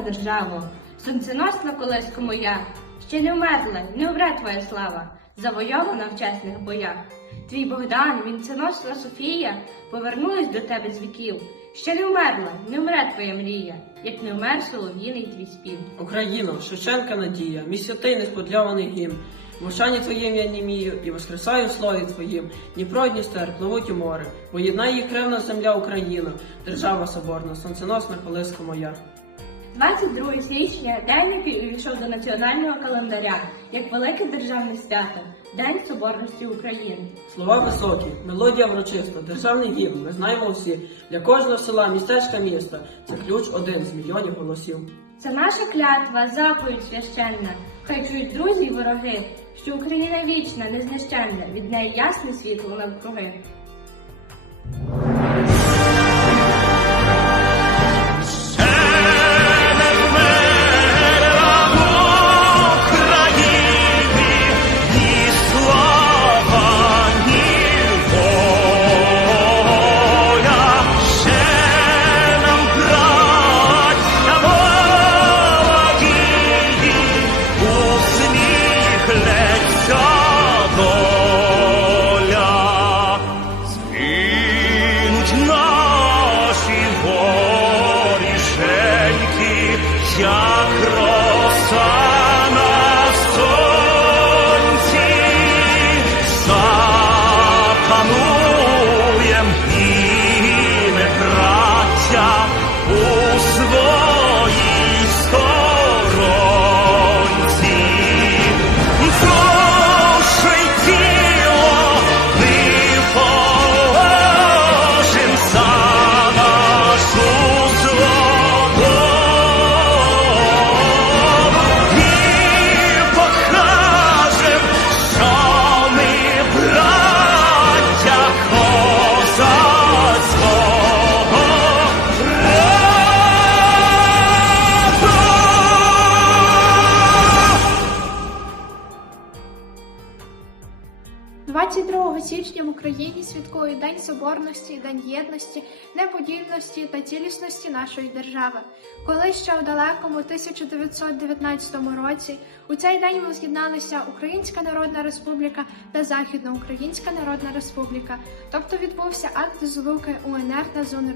славну державу. Сонценосна колисько моя, ще не вмерла, не вмре твоя слава, завойована в чесних боях. Твій Богдан, вінценосна Софія, повернулись до тебе з віків. Ще не вмерла, не вмре твоя мрія, як не вмер солов'їний твій спів. Україно, Шевченка надія, мій святий несподльований гімн. В мовчанні твоїм я німію і воскресаю в слові твоїм. Дніпро, Дністер, пливуть у море, бо єднає їх ревна земля Україна, держава соборна, сонценосна колиска моя. 22 січня день який увійшов до національного календаря як велике державне свято День Соборності України. Слова високі, мелодія врочиста, державний гімн, ми знаємо всі. Для кожного села, містечка, міста. Це ключ один з мільйонів голосів. Це наша клятва, заповідь священна. Хай чують друзі й вороги, що Україна вічна, незнищенна, від неї ясне світло навкруги. Як 22 січня в Україні святкують День Соборності, День єдності, неподільності та цілісності нашої держави. Коли ще у далекому 1919 році у цей день воз'єдналися Українська Народна Республіка та Західноукраїнська Народна Республіка, тобто відбувся акт злуки УНР та ЗУНР.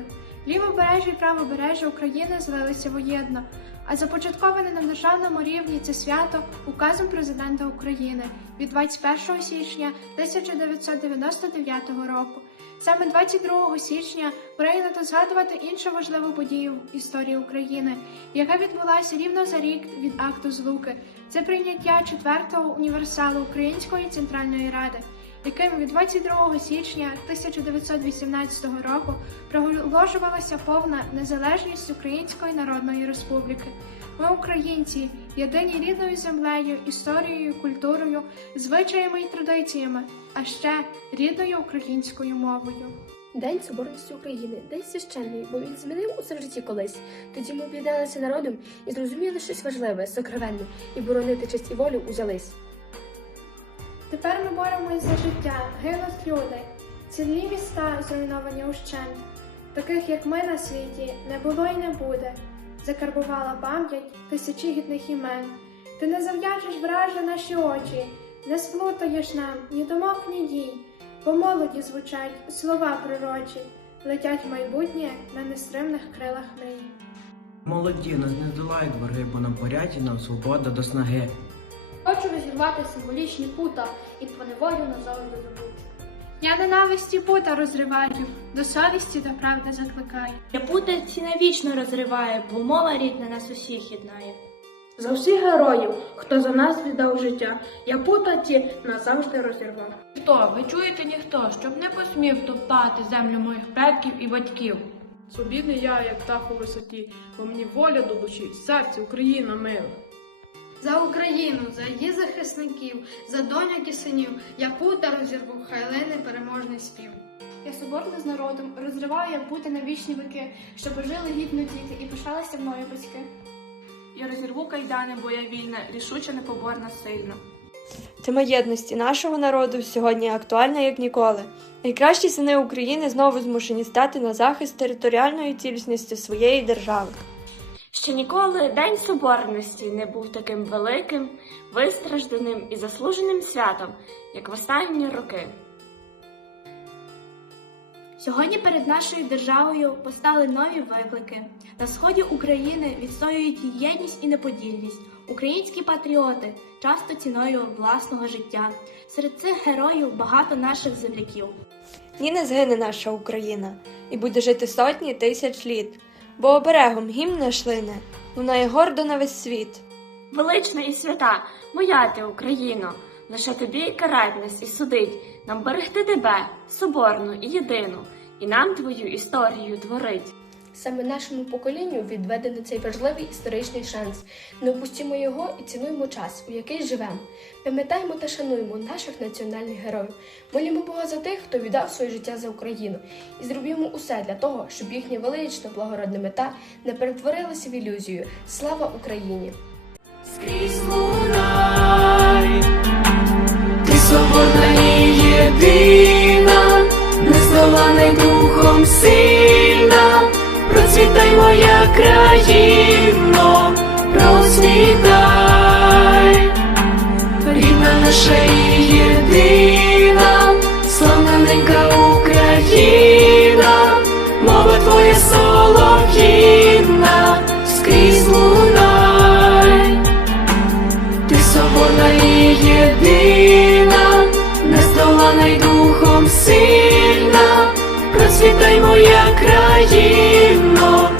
Лівобережжя і правобережжя України злилися воєдно, а започатковане на державному рівні це свято указом президента України від 21 січня 1999 року. Саме 22 січня прийнято згадувати іншу важливу подію в історії України, яка відбулася рівно за рік від акту злуки. Це прийняття четвертого універсалу Української центральної ради, яким від 22 січня 1918 року проголошувалася повна незалежність Української Народної Республіки. Ми, українці, єдині рідною землею, історією, культурою, звичаями і традиціями, а ще рідною українською мовою. День Соборності України, день священний, бо він змінив усе в житті колись. Тоді ми об'єдналися народом і зрозуміли щось важливе, сокровенне, і боронити честь і волю узялись. Тепер ми боремось за життя, гинуть люди, цілі міста зруйновані ущент. Таких, як ми на світі, не було і не буде. Закарбувала пам'ять тисячі гідних імен. Ти не зав'яжеш враже наші очі, не сплутаєш нам ні думок, ні дій, бо молоді звучать слова пророчі, летять в майбутнє на нестримних крилах мрій. Молоді нас не здолають вороги, бо нам поряді нам свобода до снаги. Хочу розірвати символічні пута і поневолю назавжди забути. Я ненависті пута розриваю, до совісті до правди закликаю. Я пута ці навічно розриває, бо мова рідна нас усіх єднає. За всіх героїв, хто за нас віддав життя, я путаті назавжди розірвав. Хто, ви чуєте ніхто, щоб не посмів топтати землю моїх предків і батьків? Свобідний я, як птах у висоті, бо мені воля до душі, серце Україна мила. За Україну, за її захисників, за доньок і синів, я пута розірву, хай переможний спів. Я соборна з народом розриваю я пути на вічні віки, щоб жили гідно діти і пишалися мною батьки. Я розірву кайдани, бо я вільна, рішуча, непоборна, сильна. Тема єдності нашого народу сьогодні актуальна як ніколи. Найкращі сини України знову змушені стати на захист територіальної цілісності своєї держави. Ще ніколи День Соборності не був таким великим, вистражданим і заслуженим святом, як в останні роки. Сьогодні перед нашою державою постали нові виклики. На сході України відстоюють єдність і неподільність. Українські патріоти часто ціною власного життя. Серед цих героїв багато наших земляків. Ні не згине наша Україна, і буде жити сотні тисяч літ, бо оберегом гімн шлине, лине, лунає гордо на весь світ. Велична і свята, моя ти Україно, лише тобі карать нас і судить, нам берегти тебе, соборну і єдину, і нам твою історію творить. Саме нашому поколінню відведено цей важливий історичний шанс. Не опустімо його і цінуємо час, у який живемо. Пам'ятаємо та шануємо наших національних героїв. Молімо Бога за тих, хто віддав своє життя за Україну, і зробімо усе для того, щоб їхня велична благородна мета не перетворилася в ілюзію. Слава Україні! Скрізь лунай, ти соборна і єдина, й духом сильна, процвітай моя країно, процвітай, рідна наша і єдина, славна ненька Україна, мова твоя солов'їна, скрізь лунай. Ти соборна і єдина, нездолана й духом сильна, Процвітай моя країно.